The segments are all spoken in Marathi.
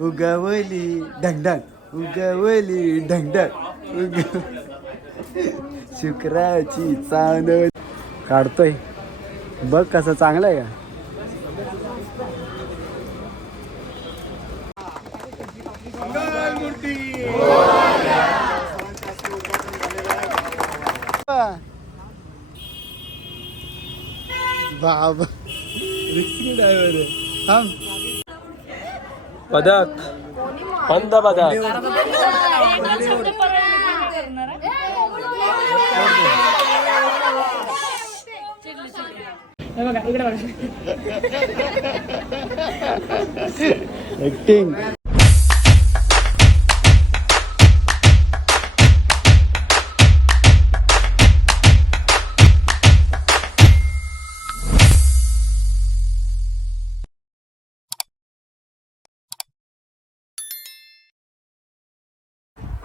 उगवली ढंगढंग उगवली ढंगढंग शुक्राची चांद काढतोय बघ कसं चांगलं आहे का बाबा रिक्सिंग ड्रायव्हर थांब पदक पंत पदक ऍक्टिंग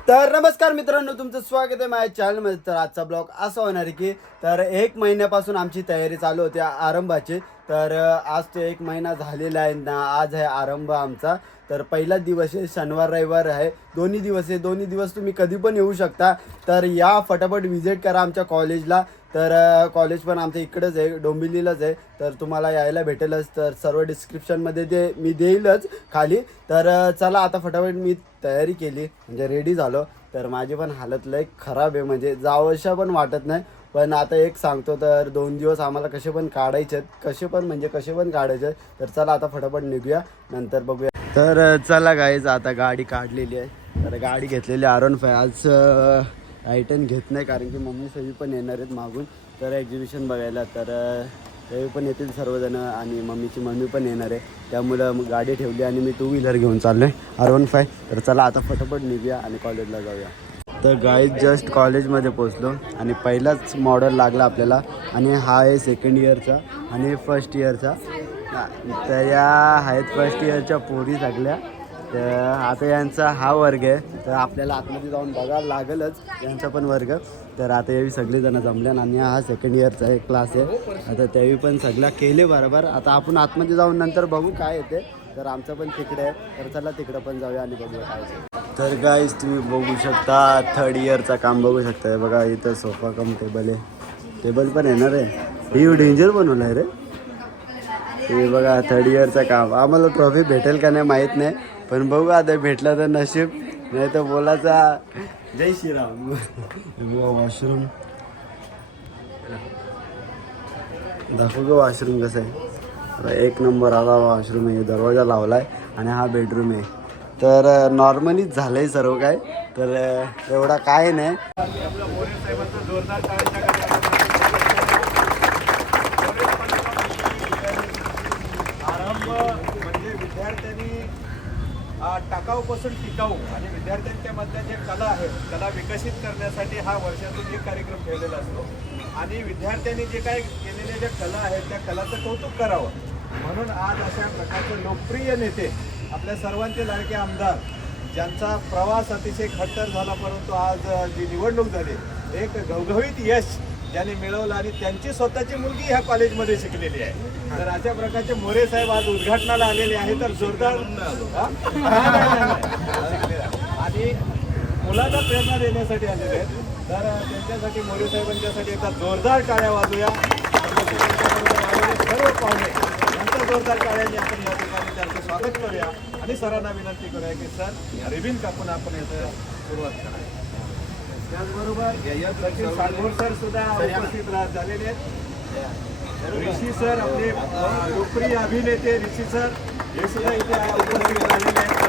तर नमस्कार मित्रांनो, तुमचं स्वागत आहे माझ्या चॅनलमध्ये. तर आजचा ब्लॉग असा होणार आहे की तर 1 महिन्यापासून आमची तयारी चालू होती आरंभाची. तर आज तो 1 महिना झालेला आहे ना. आज आहे आरंभ आमचा. तर पहिलाच दिवस आहे, शनिवार रविवार आहे, दोन्ही दिवस आहे. दोन्ही दिवस तुम्ही कधी पण येऊ शकता. तर या फटाफट विजिट करा आमच्या कॉलेजला. तर कॉलेज पण आमच्या इकडंच आहे, डोंबिवलीलाच आहे. तर तुम्हाला यायला भेटेलच. तर सर्व डिस्क्रिप्शनमध्ये ते मी देईलच खाली. तर चला आता फटाफट मी तयारी केली, म्हणजे रेडी झालो. तर माझी पण हालत लय खराब आहे, म्हणजे जावंशा पण वाटत नाही. पण आता एक सांगतो, तर 2 दिवस आम्हाला कसे पण काढायचे आहेत, कसे पण काढायचे. तर चला आता फटाफट निघूया, नंतर बघूया. तर चला गाईज, आता गाडी काढलेली आहे. तर गाडी घेतलेली R15. आज आयटन घेत नाही, कारण की मम्मी सगळी पण येणार आहेत मागून तर एक्झिबिशन बघायला. तर ते पण येतील सर्वजण आणि मम्मीची मम्मी पण येणार आहे. त्यामुळं मग गाडी ठेवली आणि मी 2 व्हीलर घेऊन चाललो आहे R15. तर चला आता फटाफट निघूया आणि कॉलेजला जाऊया. तर गाईज जस्ट कॉलेजमध्ये पोचलो आणि पहिलाच मॉडेल लागला आपल्याला. आणि हा आहे सेकंड इयरचा आणि फर्स्ट इयरचा. तर या आहेत फर्स्ट इयरच्या पोरी सगळ्या. तर आता यांचा हा वर्ग आहे, तर आपल्याला आतमध्ये जाऊन बघायला लागेलच यांचा पण वर्ग. तर आता यावी सगळेजण जमल्या आणि हा सेकंड इयरचा एक क्लास आहे. आता त्यावेळी पण सगळा केले बरोबर. आता आपण आतमध्ये जाऊन नंतर बघू काय येते. तर आमचं पण तिकडे आहे, तर चला तिकडं पण जाऊया आणि बघूया काय येते. तर गाईज तुम्ही बघू शकता, थर्ड इयरचा काम बघू शकता. बघा इथं सोफा कम टेबल आहे, टेबल पण येणार आहे. ही डेंजर बनवलं आहे रे. हे बघा थर्ड इयरचं काम. आम्हाला ट्रॉफी भेटेल का नाही माहीत नाही, पण बघू आता भेटलं तर नशीब, नाही तर बोलायचा जय श्रीराम. वॉशरूम दाखवू का वॉशरूम कसं आहे. 1 नंबर आला वॉशरूम आहे. दरवाजा लावला आहे आणि हा बेडरूम आहे. तर नॉर्मलीच झालं आहे सर्व काय, तर एवढा काय नाही. म्हणजे विद्यार्थ्यांनी टाकाऊपासून टिकाऊ आणि विद्यार्थ्यांच्या मधल्या ज्या कला आहेत, कला विकसित करण्यासाठी हा वर्षातून एक कार्यक्रम ठेवलेला असतो. आणि विद्यार्थ्यांनी जे काय केलेल्या ज्या कला आहेत त्या कलाचं कौतुक करावं म्हणून आज अशा प्रकारचे लोकप्रिय नेते, आपल्या सर्वांचे लाडके आमदार, ज्यांचा प्रवास अतिशय खट्टर झाला, परंतु आज जी निवडणूक झाली एक घवघवीत यश ज्यांनी मिळवलं आणि त्यांची स्वतःची मुलगी ह्या कॉलेजमध्ये शिकलेली आहे. तर अशा प्रकारचे मोरे साहेब आज उद्घाटनाला आलेले आहे. तर जोरदार आणि मुलांना प्रेरणा देण्यासाठी आलेले आहेत. तर त्यांच्यासाठी मोरे साहेबांच्यासाठी एकदा जोरदार टाळ्या वाजूया. सर्व पाहुणे यांचा जोरदार टाळ्यांनी आपण या ठिकाणी त्यांचं स्वागत करूया आणि सरांना विनंती करूया की सर रिबिन कापून आपण याचं सुरुवात करूया. त्याचबरोबर सचिन सालभोर सर सुद्धा उपस्थित झालेले आहेत. ऋषी सर, आपले लोकप्रिय अभिनेते ऋषी सर, हे सुद्धा इथे उपस्थित झालेले आहेत.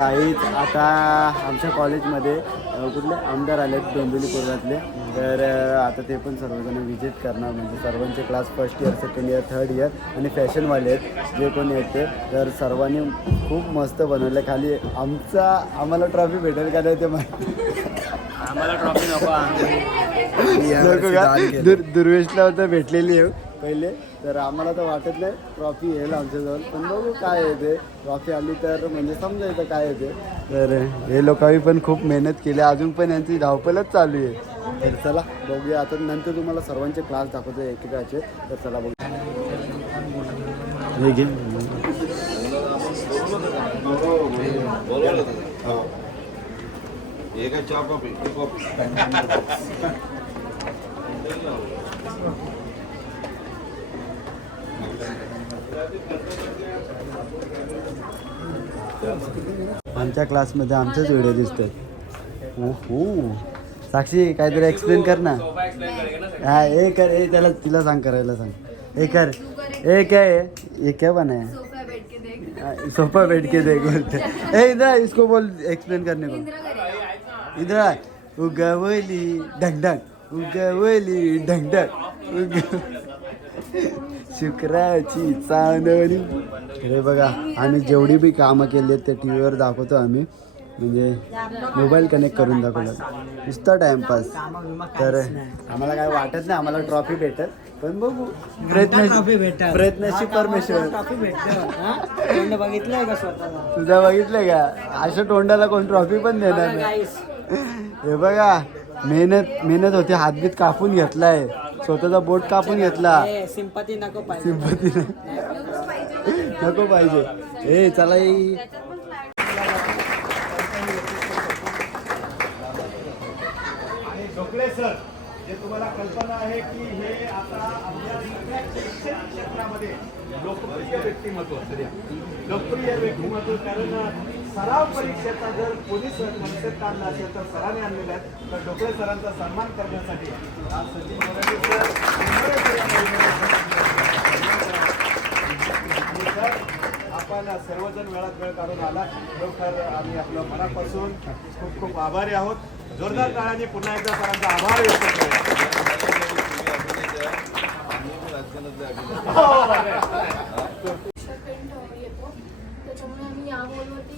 काहीच आता आमच्या कॉलेजमध्ये कुठले आमदार आलेत डोंबिवली पूर्वातले, तर आता ते पण सर्वजण व्हिजिट करणार. म्हणजे सर्वांचे class first year, second year, third year आणि फॅशनवाले आहेत जे कोणी येते. तर सर्वांनी खूप मस्त बनवलं. खाली आम्हाला ट्रॉफी भेटेल का नाही ते माहिती. आम्हाला ट्रॉफी नको. नको का? दुर्वेशला तर भेटलेली आहे पहिले, तर आम्हाला तर वाटत नाही ट्रॉफी येईल आमच्याजवळ. पण बघू काय येते. ट्रॉफी आली तर म्हणजे समजायचं काय येते. तर हे लोकांनी पण खूप मेहनत केली. अजून पण यांची धावपलच चालू आहे. तर चला बघूया. आता नंतर तुम्हाला सर्वांचे क्लास दाखवतो एकेकाचे. तर चला बघू. हे घे. आमच्या क्लासमध्ये आमचाच व्हिडिओ दिसतोय. हो साक्षी काहीतरी एक्सप्लेन कर ना. हा हे कर. हे त्याला तिला सांग करायला सांग. हे कर. हे काय आहे? हे क्या बना है? सोफा बैठ के देख बोलते. ए इंद्रा इसको बोल एक्सप्लेन करने को. इंद्रा उगवली ढंगढंग उगवली ढंगढंग शुक्राची चांदणी. हे बघा आम्ही जेवढी बी कामं केली आहेत ते टी व्हीवर दाखवतो आम्ही. म्हणजे मोबाईल कनेक्ट करून दाखवलं नुसता टाइमपास. तर आम्हाला काय वाटत नाही आम्हाला ट्रॉफी भेटत. पण बघू प्रयत्नाशी परमेश्वर. बघितलंय का स्वतःला? तुझा बघितलंय का? अशा तोंडाला कोण ट्रॉफी पण देणार नाही. हे बघा मेहनत होती. हातबीत कापून घेतलाय. स्वतःचा बोट कापून घेतला. सिंपती नको पाहिजे. सिंपती नको पाहिजे. हे चला आणि ढोकळे सर जे तुम्हाला कल्पना आहे की हे आता आपल्या शिक्षण क्षेत्रामध्ये लोकप्रिय व्यक्तिमत्व. कारण सराव परीक्षेचा जर कोणी कन्सेप्ट आणला असेल तर सरांनी आणलेला आहे. तर ढोकळे सरांचा सन्मान करण्यासाठी आज सचिन मोराटे सर आपण सर्वजण वेळात वेळ काढून आला. खरोखर आम्ही आपलं मनापासून खूप खूप आभारी आहोत. जोरदार टाळ्यांनी पुन्हा एकदा सरांचा आभार व्यक्त करूया. येतो त्याच्यामुळे आम्ही या बॉलवरती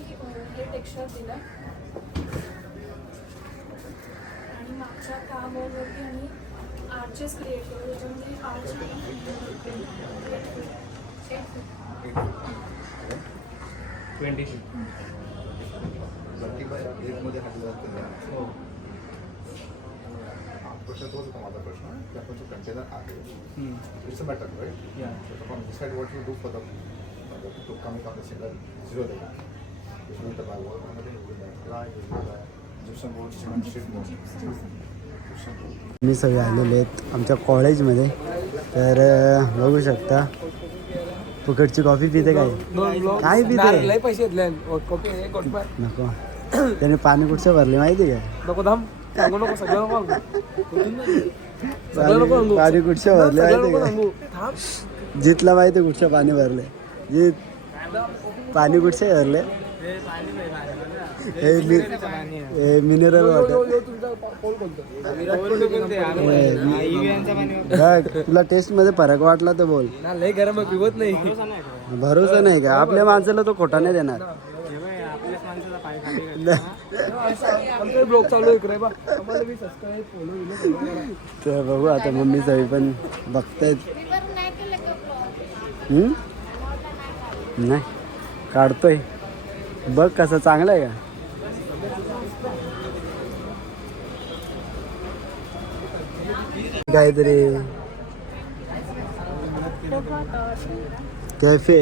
हे टेक्स्चर दिलं आणि मागच्या त्या बॉलवरती आम्ही आर्चेस क्रिएट केले. त्याच्यामध्ये आर्च प्रश्न तोच होता माझा प्रश्न की आपण जो कंटेनर आहे इट्स अ मॅटर राईट. आपण decide what you do for the तो कमी काम सिंगल झिरो देईल. त्याच्यानंतर gypsum board cement sheet board मी सगळे आलेले आहेत आमच्या कॉलेजमध्ये. तर बघू शकता फुकटची कॉफी पिते काय पिते. पैसे घेतले नको त्याने पाणी कुठचं भरले माहिती आहे नको थांब. सांगू नको. सगळं नको. का? पाणी कुठचं भरले माहिती का? जितला माहिती कुठचं पाणी भरले. जित पाणी कुठचे भरले. हे मिनरल वॉटर. तुला टेस्ट मध्ये फरक वाटला तर बोल. लय गरम पिवत नाही. भरोसा नाही का? आपल्या माणसाला तो खोटा नाही देणार. ब्लॉग चालू आहे बा. आम्हाला बी सबस्क्राइब फॉलो. तर बघू आता मम्मी सगळी पण बघतायत. नाही काढतोय. बघ कसं चांगलं आहे का? काहीतरी कॅफे.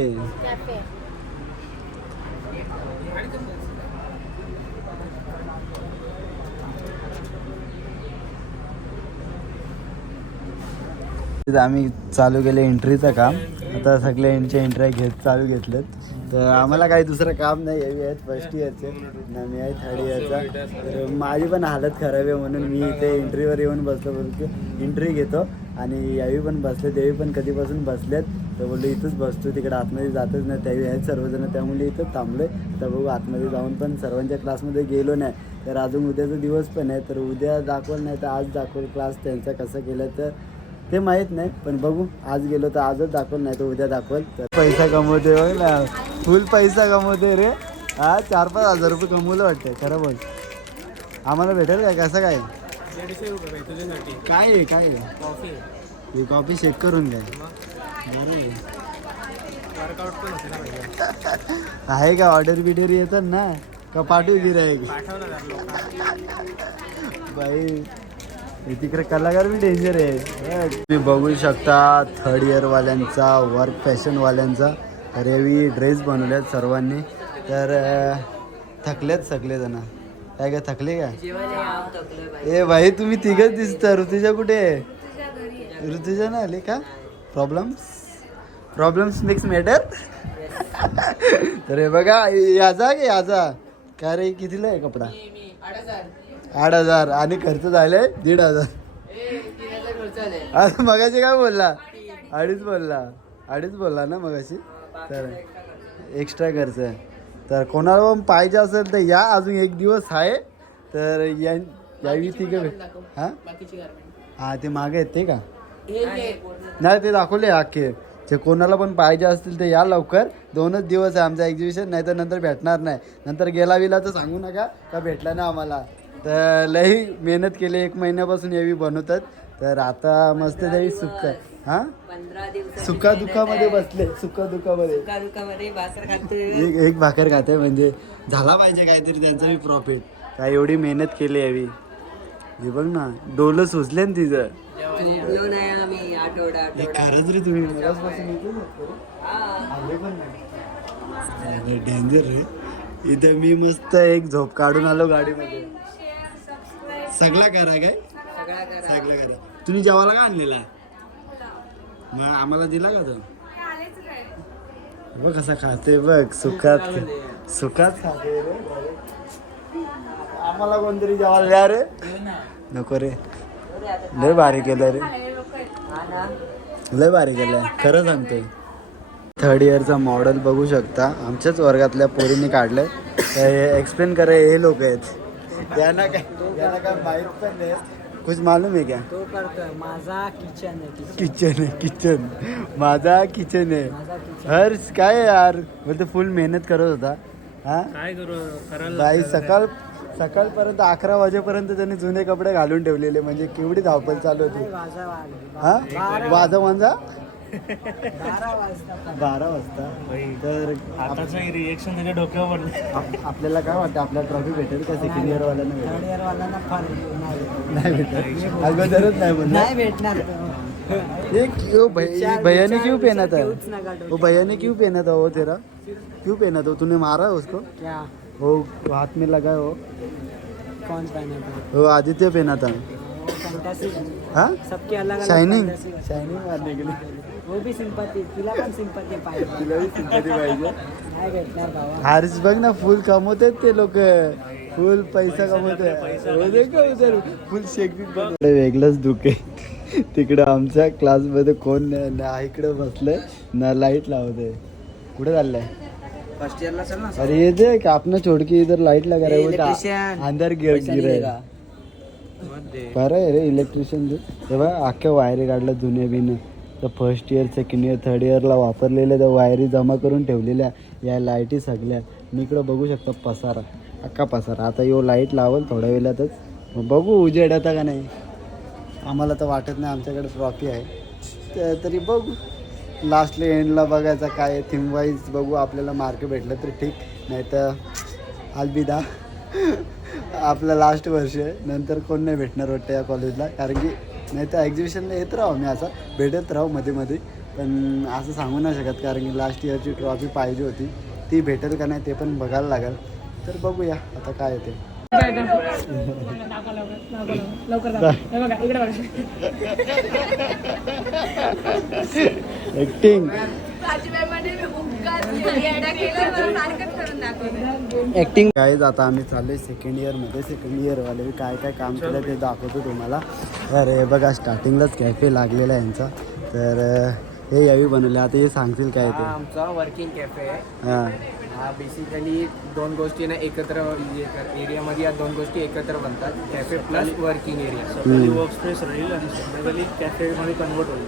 आम्ही चालू केलं एंट्रीचं काम. आता सगळे यांच्या एंट्री चालू घेतलेत. तर आम्हाला काही दुसरं काम नाही. यावी आहेत फर्स्ट इयरचे ना, मी आहे थर्ड इयरचा. तर माझी पण हालत खराब आहे म्हणून मी इथे एंट्रीवर येऊन बसलो, बोलतो एंट्री घेतो. आणि यावी पण बसले, देवी पण कधीपासून बसलेत. तर बोललो इथंच बसतो, तिकडे आतमध्ये जातच नाही. त्यावेळी आहेत सर्वजण, त्यामुळे इथंच थांबलोय. तर बघू आतमध्ये जाऊन पण सर्वांच्या क्लासमध्ये गेलो नाही. तर अजून उद्याचा दिवस पण आहे, तर उद्या दाखवलं नाही तर आज दाखवलं क्लास त्यांचा कसं केलं तर ते माहीत नाही. पण बघू, आज गेलो तर आजच दाखवलं, नाही तर उद्या दाखवल. तर पैसा कमवते बघ ना, फुल पैसा कमवते रे. हा 4-5 हजार रुपये कमवलं वाटतं. खरं बोल, आम्हाला भेटेल काय? कसं काय? 150 रुपये तुझ्यासाठी. काय आहे काय आहे? कॉफी ही कॉफी शेक करून काय? वर्कआउट पण होते ना पाहिजे. आहे का ऑर्डर बिडर येतात ना का पाठवू गिरायक? पाठवलं जर लोकांना. बाई हे तिकडे कलाकार बी डेंजर आहे. तुम्ही बघू शकता थर्ड इयरवाल्यांचा, वर्क फॅशनवाल्यांचा. तर हे ड्रेस बनवल्यात सर्वांनी. तर थकलेत सगळे जण. काय काय थकले का? ए भाई तुम्ही तिघच दिसता. ऋतुजा कुठे आहे? ऋतुजा ना आली का? Problems mix matter. तर हे बघा याचा की याचा काय रे, कितीला आहे कपडा? 8,000 आणि खर्च झालाय 1,500. आता मगाशी काय बोलला? 2.5 बोलला ना मगाशी. तर एक्स्ट्रा खर्च आहे. तर कोणाला पण पाहिजे असेल तर या, अजून 1 दिवस आहे. तर यावी ती का? हां ते मागे आहेत ते का? नाही ते दाखवले अख्खे. जे कोणाला पण पाहिजे असतील तर या लवकर. 2च दिवस आहे आमचं एक्झिबिशन, नाही तर नंतर भेटणार नाही. नंतर गेला विला तर सांगू नका का भेटला ना आम्हाला. तर लई मेहनत केली, 1 महिन्यापासून यावी बनवतात. तर आता मस्त तरी हां सुका दुखामध्ये बसले. सुका दुखामध्ये एक भाकर खाते म्हणजे झाला पाहिजे काहीतरी त्यांचं बी प्रॉफिट. काय एवढी मेहनत केली यावी. हे बघ ना, डोलं सुचले ना तिचं. खरंच रे, तुम्ही डेंजर रे. इथं मी मस्त एक झोप काढून आलो गाडीमध्ये. सगळा करा काय? सगळं करा. तुम्ही जेवायला का आणलेला? मग आम्हाला दिला का तो? बघ कसा खाते बघ, सुखात खाते रे. आम्हाला कोणतरी जेवायला द्या रे. नको रे, लय भारी केलं रे, लय भारी केलंय खरं सांगतोय. थर्ड इयरचा मॉडेल बघू शकता, आमच्याच वर्गातल्या पोरीने काढलंय. एक्सप्लेन करा, हे लोक आहेत. यांना काय माहीत पण नाही. कुछ मालूम आहे क्या? तो करतोय माझा किचन आहे. किचन माझा किचन आहे. हर्ष काय यार, बोलते फुल मेहनत करत होता. हा काय करू करायला बाई, सकाळपर्यंत 11 वाजेपर्यंत त्यांनी जुने कपडे घालून ठेवलेले. म्हणजे केवढी धावपळ चालू होती. हा वाजा 12 वाजता. तर आताचं रिएक्शन त्याच्या डोक्यावर पडलं. आपल्याला काय वाटतं, आपल्याला ट्रॉफी भेटेल का? सेकंड इयर वाल्यांना नाही भेटत. अगोदरच नाही म्हणून नाही भेटणार. भैया ने क्यों पहना था? वो भैया ने क्यों पहना था? वो तेरा क्यों पहना था? तूने मारा उसको क्या? वो हाथ में लगा हो. कौन पहना था? वो आदित्य पहना था. हाँ सबके अलग शाइनिंग मारने के लिए. वो भी सिंपत्ती, तिला पण सिंपत्ती पाहिजे. तिला बी सिंपत्ती पाहिजे. नाही भेटणार बाबा. हारिस बघ ना, फुल कमवतात ते लोक, फुल पैसा कमवतात. फुल शेक वेगळंच दुःख आहे. तिकडं आमच्या क्लासमध्ये कोण नाही ना, इकडं बसलंय ना, लाईट लावते. कुठे चाललंय? फर्स्ट इयरला चल ना. अरे ये देख, आपने छोड़ के इधर लाइट लगा रहा है. इलेक्ट्रिशियन अंदर गिर बरं आहे रे इलेक्ट्रिशियन. तेव्हा अख्ख्या वायरी काढल्या जुन्या बिन. तर first year, second year, third इयरला वापरलेल्या त्या वायरी जमा करून ठेवलेल्या या लाईटी सगळ्या. मी इकडं बघू शकता पसारा, अख्खा पसारा. आता यो लाईट लावल थोड्या वेळातच, मग बघू उजेड येता का नाही. आम्हाला तर वाटत नाही आमच्याकडे ट्रॉफी आहे. तरी बघू लास्टला एंडला बघायचा काय थीम वाईज बघू. आपल्याला मार्क भेटलं तर ठीक, नाही तर अलविदा. आपलं लास्ट वर्ष आहे, नंतर कोण नाही भेटणार वाटतं या कॉलेजला. कारण की नाही तर एक्झिबिशनला येत राहू मी, असं भेटत राहू मध्ये मध्ये. पण असं सांगू नाही शकत, कारण की लास्ट इयरची ट्रॉफी पाहिजे होती. ती भेटेल का नाही ते पण बघायला लागेल. तर बघूया आता काय येते. ऍक्टिंग ऍक्टिंग काय आता आम्ही चाललोय सेकंड इयर मध्ये. सेकंड इयर वाले काय काय काम केलं ते दाखवतो तुम्हाला. तर हे बघा स्टार्टिंगलाच कॅफे लागलेला आहे यांचा. तर हे यावी बनवले, आता हे सांगतील काय ते. आमचा वर्किंग कॅफे आहे. हां हा बेसिकली दोन गोष्टी ना एकत्र एरियामध्ये या दोन गोष्टी एकत्र बनतात. Cafe plus working area. Work space राहील आणि संध्याकाळी कॅफेमध्ये कन्वर्ट होईल.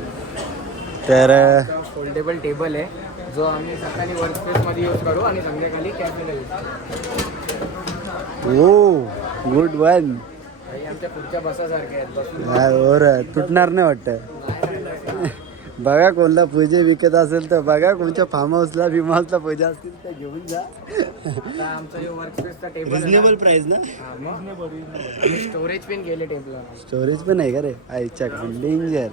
तर फोल्डेबल टेबल आहे जो आम्ही सकाळी वर्क स्पेसमध्ये यूज करू आणि संध्याकाळी कॅफेला यूज करू. ओ गुड वन. काही आमच्या पुढच्या बसासारख्या आहेत. बसून बरं तुटणार नाही वाटतं. बघा कोणला पूजे विकत असेल तर बघा, कोणच्या फार्म हाऊसला विमा हाऊसला पूजा असतील तर घेऊन जा. आता आमचा जो वर्क स्पेसचा टेबल रिजनेबल प्राइस ना. स्टोरेज पण गेले टेबल. स्टोरेज पण आहे का रे? आईच्या डेंजर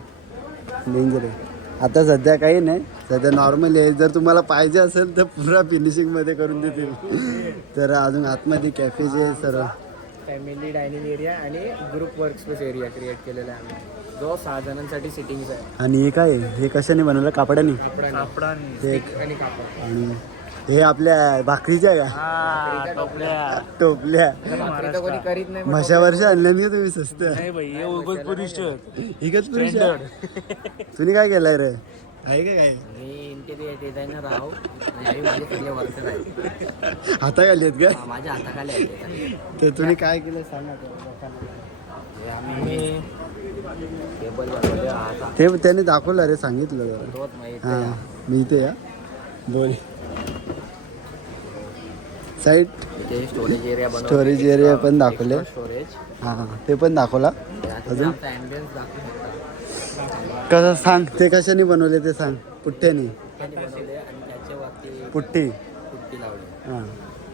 डेंजर आहे. आता सध्या काही नाही, सध्या नॉर्मल आहे. जर तुम्हाला पाहिजे असेल तर पुरा फिनिशिंगमध्ये करून देतील. तर अजून आतमध्ये कॅफेचे सर्व फॅमिली डायनिंग एरिया आणि group work space area create केलेला आहे आम्ही, जो 6 जणांसाठी सिटिंग्स आहे. आणि हे काय आहे? हे कशाने बनवलं? कापडाने. ते आणि कापड. आणि हे आपल्या भाकरीच्या का टोपल्या भाकरी तर कोणी करीत नाही. मशा वर्ष आणल्या नाही तुम्ही स्वस्त. नाही भाई हे उगतपुरी इगतपुरी तुम्ही काय केलंय रे? आहे का काय? मी इंटेरियर डिझायनर आहो. आणि माझे सगळे वर्कर आहेत. हाताखाली आहेत का? माझ्या हाताखाली आहेत ते सगळे. तर तुम्ही काय केलं सांगा तर. हे आम्ही टेबल बनवले. हा ते त्याने दाखवलं रे, सांगितलं जरा. तोच माहिती हां मी इथे या बोल. साईड इथे स्टोरेज एरिया बनवला. स्टोरेज एरिया पण दाखवले. स्टोरेज हां ते पण दाखवला. अजून आमचा ॲम्बियन्स दाखवू शकता. कसं सांग, ते कशाने बनवले ते सांग. पुठ्ठ्याने त्यांनी बनवले आणि त्याच्यावरती पुट्टी. पुट्टी लावली. हां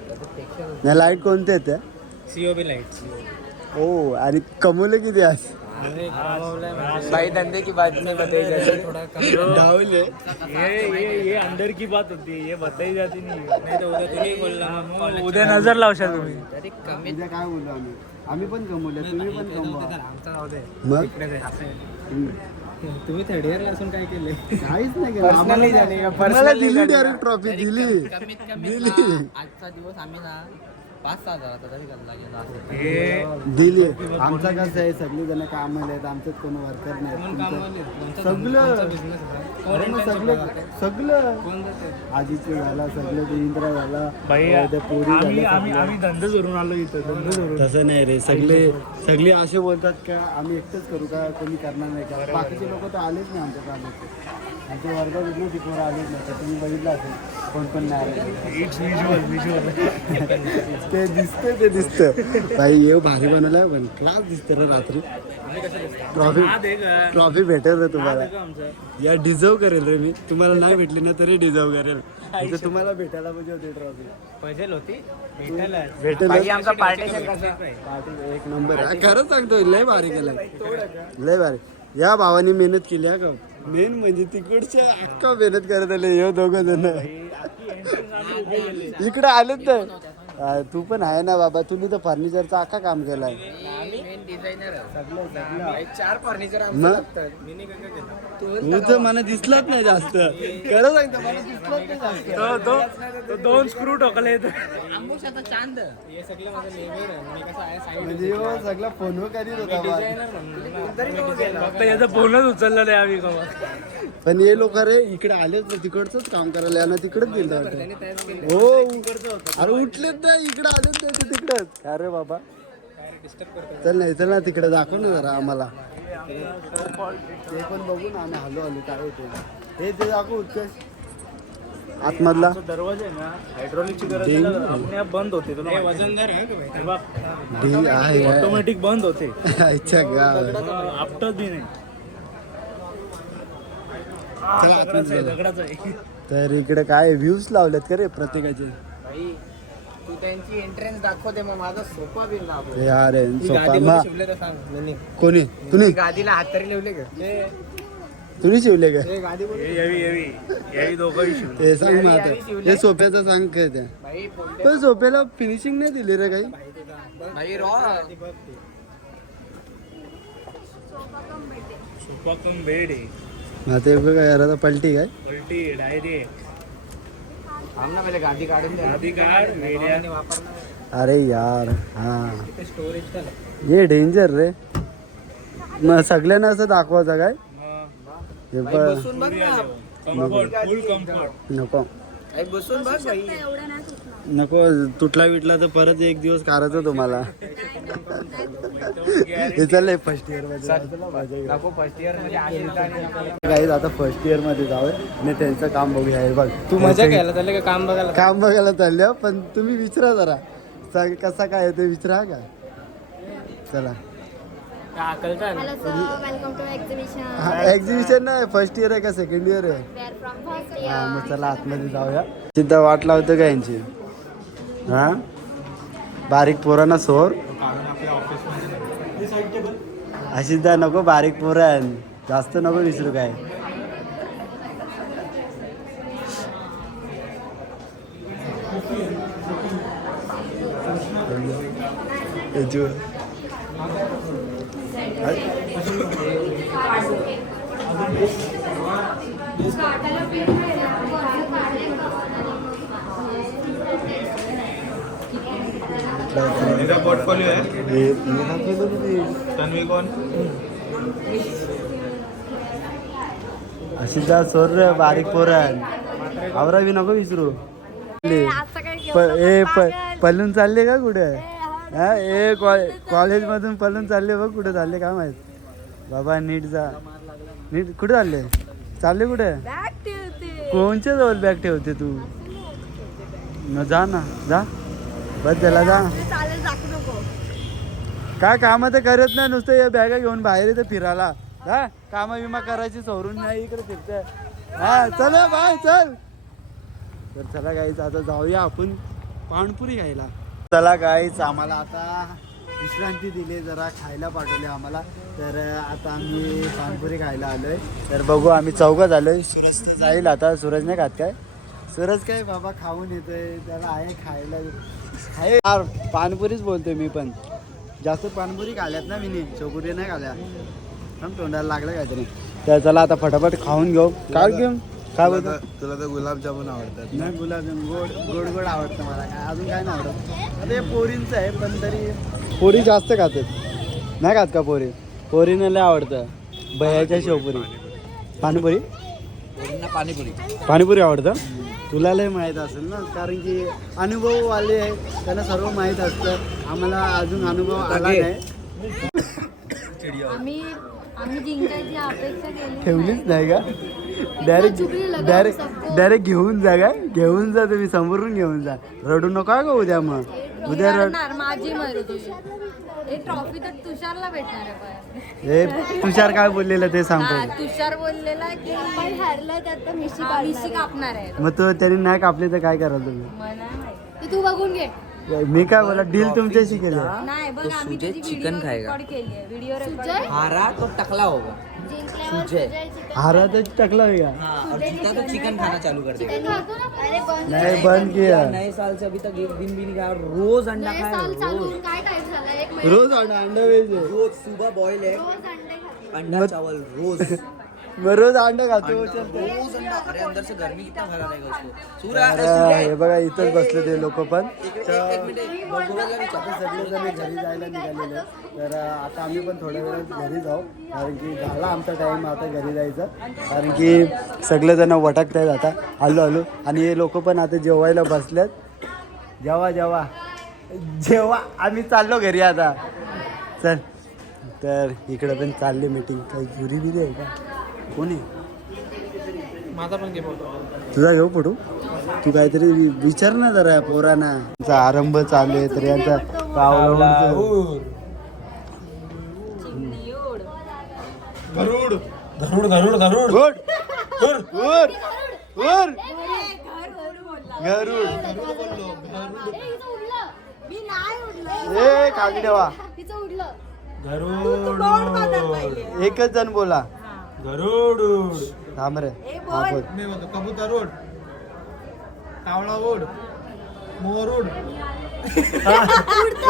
त्याचं टेक्स्चर नाही लाईट कोणते आहेत त्या? COB lights. ओ आणि कमवले किती आज? भाई धंदे की बात नहीं बताई थोड़ा कम. डावले. ये अंदर की बात होती है, ये बताई जाती नहीं. नाही तर उद्या तुम्ही बोलला, उद्या नजर लावशाल तुम्ही. तरी कमी. उद्या काय बोललो आम्ही? आम्ही पण कमवले, तुम्ही पण कमवा. आमचा राहू दे. मग तुम्ही थर्ड इयरला असून काय केले? काहीच नाही केलं. Personally झाले का? आम्हाला दिली डायरेक्ट ट्रॉफी दिली. कमीत कमी दिली. आजचा दिवस आम्ही ना 5-6 हजाराचा तरी करला गेला असेल. दिली. आमचा कसं आहे, सगळी जण कामाला आहेत, आमच्यात कोण वर्कर नाही. सगळं अरे मग सगळं सगळं आजीची झाला, सगळं ते इंद्रा झाला, भाई त्या पोरी आम्ही झाल्या, आम्ही आम्ही धंदे धरून आलो इथं, धंदे धरून. तसं नाही रे. सगळे असे बोलतात का आम्ही एकटंच करू का, कोणी करणार नाही का? बाकीचे लोक तर आलेच नाही आमच्या कामाचे. आमच्या वर्गात इथून तिकडे आलेच नाही. तर तुम्ही बघितलं असेल कोण पण नाही आले. It's visual. ते दिसतं भाई. येऊ भारी बनवलं पण क्लास दिसतं रे. रात्री ट्रॉफी भेटेल रे तुम्हाला. या डिझर्व करेल रे मी. तुम्हाला नाही भेटली ना तरी डिझर्व करेल. म्हणजे तुम्हाला भेटायला पाहिजे होती ट्रॉफी. पैसे होती भेटेल. आमचा पार्टीशन कसं पार्टी एक नंबर. खरंच सांगतो, लय भारी केलं, लय भारी. या भावानी मेहनत केली हा का. मेन म्हणजे तिकडच्या अख्खा मेहनत करत आले हे दोघं जण. इकडे आलेच नाही. तू पण आहे ना बाबा, तुम्ही तर फर्निचरचं अख्खा काम केलाय. डिझायनर सगळं 4 फर्निचर मग तू तर मला दिसलाच नाही जास्त. खरं सांगतो मला दिसलाच नाही जास्त. तो 2 स्क्रू टोकले. आंबुशाचा चांद हे सगळं माझं नेहमी मी कसं आहे साईड म्हणजे हो सगळा फोनवर करीत होता बा. फक्त याचा फोनच उचलला नाही आम्ही कवा. पण हे लोक रे इकडे आलेच ना, तिकडचंच काम करायला ना, तिकडेच गेलं वाटतं. हो अरे उठलेच नाही, इकडे आलेच नाही, ते तिकडच. अरे बाबा चल नाही, चल ना तिकडे दाखव ना जरा आम्हाला. ते पण बघू ना आम्ही. हलो काय होते हे ते दाखव. उत्कर्ष आतमधला दरवाजा आहे ना, हायड्रॉलिकची गरज नाही लागत. आपण बंद होते. तुला वजनदार आहे ऑटोमॅटिक बंद होते. अच्छा गाव. आपटत बी नाही. चला आतमध्ये जाऊ. दगडाचं आहे. तर इकडे काय व्ह्यूज लावलेत का रे प्रत्येकाचे. भाई तू त्यांची एंट्रन्स दाखवते मग माझा सोफा बिल दाखव. ते अरे सोफा गादी मा शिवले तर सांग. नाही कोणी तुम्ही गादीला हात तरी लावले का? तुम्ही शिवले का? ते गादी बोल. यावी दोघंही शिवले. ते सांग ना आता. ते सोफ्याचं सांग काय त्या. भाई बोलते पण सोफ्याला फिनिशिंग नाही दिली रे काही. भाई रॉ सोफा कम बेड आहे. आता बघा यार, आता पलटी काय पलटी डायरेक्ट. थांब ना पहिले गादी काढून दे. आधी काढ वेड्या. वापरणार अरे यार हा स्टोरेज का ये डेंजर रे. मग सगळ्यांना असं दाखवायचं काय हे बाई, पण बसून बघ ना. कम्फर्ट फुल कम्फर्ट. नको बाई, बसून बघ बाई. नको तुटला बिटला तर परत एक दिवस काढायचं तुम्हाला. हे चाललंय फर्स्ट इयर मध्ये नको फर्स्ट इयर मध्ये आशीर्वाद. काही आता फर्स्ट इयर मध्ये जावं आणि त्यांचं काम बघूया. हे बघ तू मजा घ्यायला चालले का काम बघायला? काम बघायला चाललं पण तुम्ही विचारा जरा कसा काय आहे ते विचारा का. चला Hello sir, welcome to exhibition. Exhibition नाही फर्स्ट इयर आहे का सेकंड इयर आहे. We are from first हा year. मग चला आतमध्ये जाऊया. सिद्धा वाट लावतो का यांची. हा बारीक पोरांना सोर असिद्धा नको बारीक पोरण जास्त नको विसरू काय. पोर्टफोलिओ आहे तन्वी कोण असिद्धा सोर रे बारीक पोरण आवरा बी नको विसरू. पलून चालले का कुठे. हा ए कॉलेज मधून पलून चालले बघ कुठे चालले काय माहित. बाबा नीट जा नीट. कुठे चालले चालले कुठे कोणच्या जवळ बॅग ठेवते तू. न जा ना जा बस त्याला जा. काय काम तर करत नाही नुसतं या बॅगा घेऊन बाहेर येतं फिरायला. हा काम विमा करायची सोडून नाही इकडे फिरतंय. हा चल बाय चल. तर चला गाईच आता जाऊया आपण पाणपुरी खायला. चला गाईच आम्हाला आता विश्रांती दिली जरा खायला पाठवले आम्हाला. तर आता आम्ही पाणपुरी खायला आलोय. तर बघू आम्ही चौघं झालोय. सूरज तर जाईल आता. सूरज नाही खात काय. सूरज काय बाबा खाऊन येतोय त्याला आहे खायला आहे. यार पाणपुरीच बोलतोय मी पण. जास्त पाणपुरी खाल्यात ना मी चौपुरी नाही खाल्या. तोंडाला लागलं काहीतरी. तर चला आता फटाफट खाऊन घेऊ. काय घेऊ काय बोलतो. तुला तर गुलाबजामुन आवडतात. नाही गुलाबजाम गोड गोड गोड आवडतं मला. काय अजून काय नाही आवडत. आता हे पोरींचं आहे पण तरी पोरी जास्त खातात नाही खात का पोरी. पोरीनं लय आवडतं भयाच्या शेवपुरी. पाणीपुरी पाणीपुरी पाणीपुरी आवडतं. तुला लय माहीत असेल ना कारण की अनुभव आले आहे त्यांना सर्व माहीत असतं. आम्हाला अजून अनुभव आला नाही. आम्ही जिंकायची अपेक्षा केली ठेवलीच नाही का. डायरेक्ट घेऊन जा काय. घेऊन जा तुम्ही समोरून घेऊन जा. रडू नका का उद्या. मग उद्या माझी मर्जी. हे ट्रॉफी तर तुषारला भेटणार आहे. हे तुषार काय बोललेलं ते सांगतो. तुषार बोललेला की हरलं तर मिशी कापणार आहे. मग तो त्यांनी नाही कापले तर काय कराल तुम्ही. मला माहिती. तू बघून घे. मी काय बोला डील तुमच्याशी केलं. नाही बघ आम्ही चिकन खायगा व्हिडिओ रेकॉर्ड हारा तो टकला होगा. हारा तर टाकला का. और जीता तो चिकन खाना चालू कर देगा. नाही बंद किया. नए साल से अभी तक एक दिन भी नहीं खाया. रोज अंडा खाया. रोज अंडा वेज रोज सुबह बॉईल है अंडा चावल रोज. मग रोज अंडा खातो. रोज अंडा. अरे अंदर से गर्मी कितना भरा रहेगा उसको. सूर्य हे बघा इथंच बसले ते लोक पण. एक मिनिट आता सगळेजण घरी जायला निघालेले. तर आता आम्ही पण थोड्या वेळात घरी जाऊ कारण की झाला आमचा टाइम आता घरी जायचा. कारण की सगळेजण वटकत आहेत आता. आलो आलो आणि हे लोक पण आता जेवायला बसल्यात. जेव्हा आम्ही चाललो घरी आता. चल तर इकडे पण चालले मीटिंग. काही घुरी बिरी आहे का. कोणी माझा पण घे फोटो. तुझा घेऊ फोटो. तू काहीतरी विचार ना जरा पोरांना. यांचा आरंभ चालू आहे तर यांचा गरुड गरुड गरुड गरुड ए खाली ठेवा. गरुड एकच जण बोला. गरुड थांब रे. मी म्हणतो कबूतर उड कावळा उड मोर उड.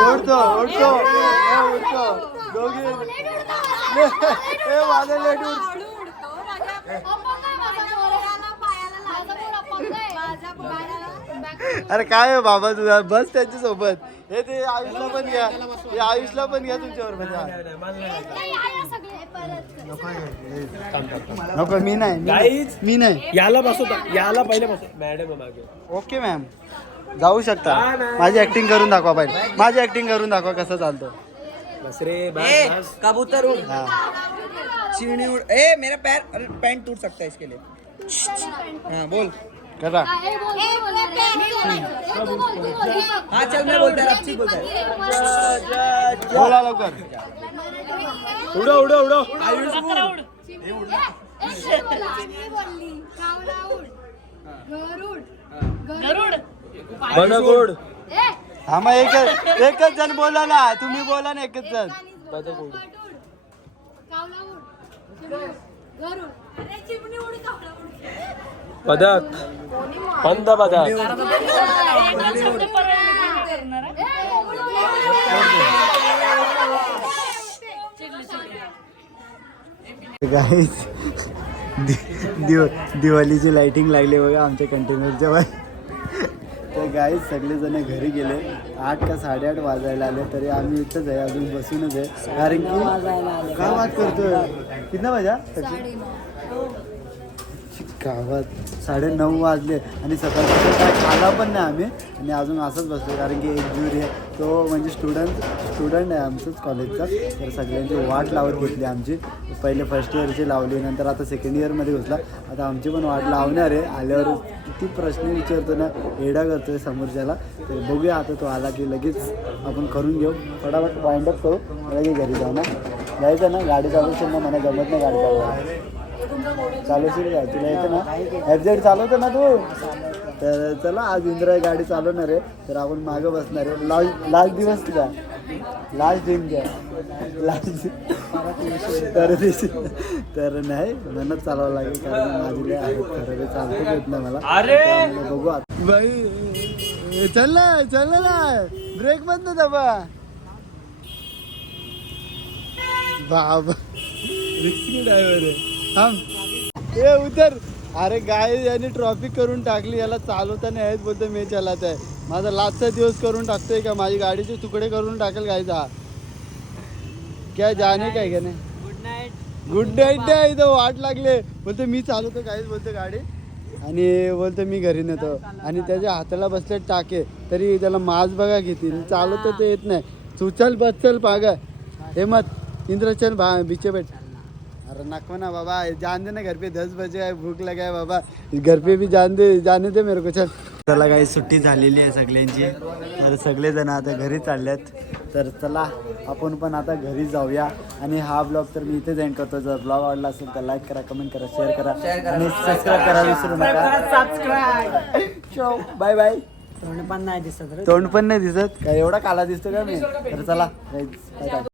उडतो दोघे. माझा लेट उड. अरे काय आहे बाबा तुझा बस त्यांच्या सोबत हे ते आयुषला पण घ्या हे आयुषला पण घ्या तुमच्यावर नको मी नाही याला बसवता याला पहिले बसव मॅडम मागे ओके मॅम जाऊ शकता माझी ऍक्टिंग करून दाखवा पहिले माझी ऍक्टिंग करून दाखवा कसं चालतं बस रे बस कबूतर उड़ हा चिड़िया उड़ ए मेरा पैर अरे पैंट टूट सकता है इसके लिए हाँ बोल करा हाँ चल मैं बोलता है अच्छी बोलता है बोला लवकर उडो उडो उडो आयुष उड़ बनगोड हा मग एकच जण बोला ना तुम्ही बोला ना एकच जण पदक पंत पदक गाईज दिवाळीची लाइटिंग लागली बघा आमच्या कंटेनरच्या वर तर गाईज सगळेजण घरी गेले 8 का 8:30 वाजायला आले तरी आम्ही इथंच आहे अजून बसूनच आहे कारण की काय वाद करतोय किती वाजा गावात 9:30 वाजले आणि सकाळचं काय खाला पण नाही आम्ही आणि अजून असंच बसलो कारण की एक ज्युरी आहे तो म्हणजे स्टुडंट आहे आमचंच कॉलेजचा तर सगळ्यांची वाट लावत घेतली आमची पहिले फर्स्ट इयरची लावली नंतर आता सेकंड इयरमध्ये घुसला आता आमची पण वाट लावणार आहे आल्यावर किती प्रश्न विचारतो ना एडा करतोय समोरच्याला तर बघूया आता तो आला की लगेच आपण करून घेऊ फटाफट वाइंडअप करू लगेच घरी जाऊ ना जायचं ना गाडी चालवशील ना मला जमत नाही गाडी चालवायला चालवशील का तुला येतं ना FZ चालवतो ना तू तर चला आज इंद्रा गाडी चालवणार आहे तर आपण मागं बसणार आहे लास्ट दिवस तुझा लास्ट ड्रीम घ्या लास्ट तर नाही मेहनत चालवावं लागेल कारण माझी लय आहे खरं चालतं येत नाही मला त्यामुळे बघू आता बाई चाललं ब्रेक बंद दबा बाबा रिक्स ड्रायव्हर आहे थांब ए उतर अरे गाय याने ट्रॉफिक करून टाकली याला चालवताना आहेच बोलतो मी चालत आहे माझा लास्टचा दिवस करून टाकतोय का माझी गाडीचे तुकडे करून टाकेल गायचा काय जाणे काय का नाही गुड नाईट आहे इथं वाट लागले बोलतो मी चालवतो काहीच बोलतो गाडी आणि बोलतो मी घरी नेतो आणि त्याच्या हाताला बसले टाके तरी त्याला माज बघा किती चालवतो ते येत नाही सुचल बचल पागा हे मत इंद्रचल बीचे बैठ अरे नको ना बाबा जान दे ना घर पे 10 बजे आहे भूक लगा है बाबा घर पे भी जाने दे मेरे को चल चला काही सुट्टी झालेली आहे सगळ्यांची तर सगळेजण आता घरी चाललेत तर चला आपण पण आता घरी जाऊया आणि हा ब्लॉग तर मी इथेच एंड करतो जर ब्लॉग आवडला असेल तर लाईक करा कमेंट करा शेअर करा आणि सबस्क्राईब करा विसरू नका बाय बाय तोंड पण नाही दिसत काय एवढा काला दिसतो का मी तर चला